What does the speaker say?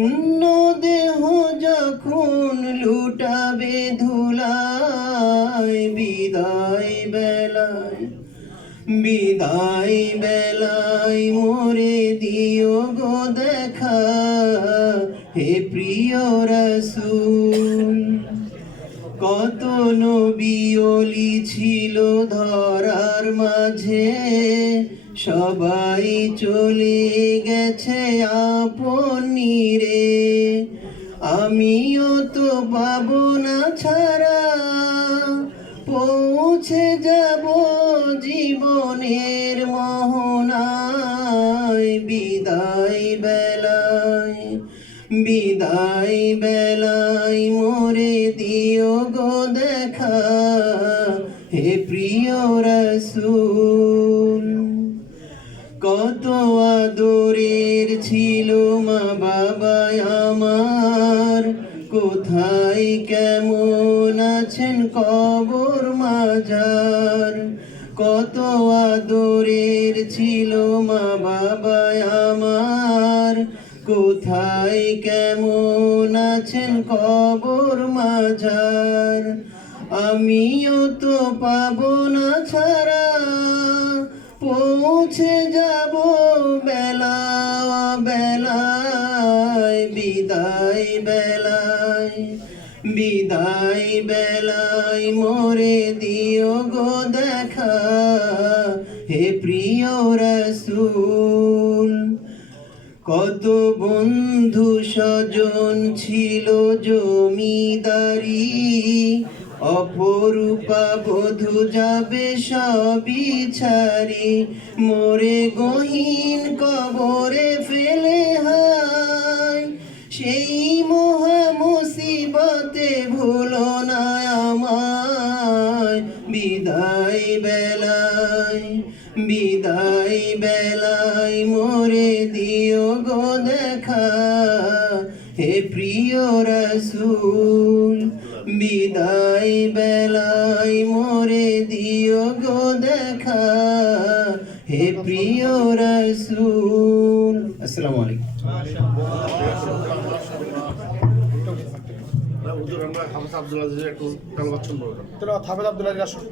শূন্য দেহ যখন লুটাবে ধুলায়, বিদায় বেলায় বিদায় বেলায় মোরে দিও গো দেখা, হে প্রিয় রসুল। কত নবিয়লি ছিল ধরার মাঝে সবাই চলে গেছে আপনি রে। আমিও তো পাবো না ছাড়া, পৌঁছে যাব জীবনের মোহনায়। বিদায় বেলায় বিদায় বেলায় মোরে দিও গো দেখা, হে প্রিয় রসুল। কত আদরের ছিল মা বাবা আমার? কোথায় কেমন আছেন কবর মাজার? কত আদরের ছিল মা বাবা আমার? কোথায় কেমন আছেন কবর মাজার? আমিও তো পাবো না ছাড়া। পৌঁছে যাব বেলা বেলায়, বিদায় বেলায় বিদায় বেলায় মোরে দিও গো দেখা, হে প্রিয় রসুল। কত বন্ধু স্বজন ছিল জমিদারি অপরূপা বধু যাবে সবই ছাড়ি। মোরে গহীন কবরে ফেলে হায়। সেই মহা মুসিবতে ভুলো না আমায়। বিদায় বেলায় বিদায় বেলায় মোরে দিও গো দেখা। হে প্রিয় রসুল বিদায় বেলায় মোরে দিও গো দেখা। হে প্রিয় রসুল। আসসালামু আলাইকুম। হুজুর আমরা হাফিজ আব্দুল আজিজ একটু কালবাচ্ছন বলতাম হাফেজ আব্দুল্লাহ আসুন।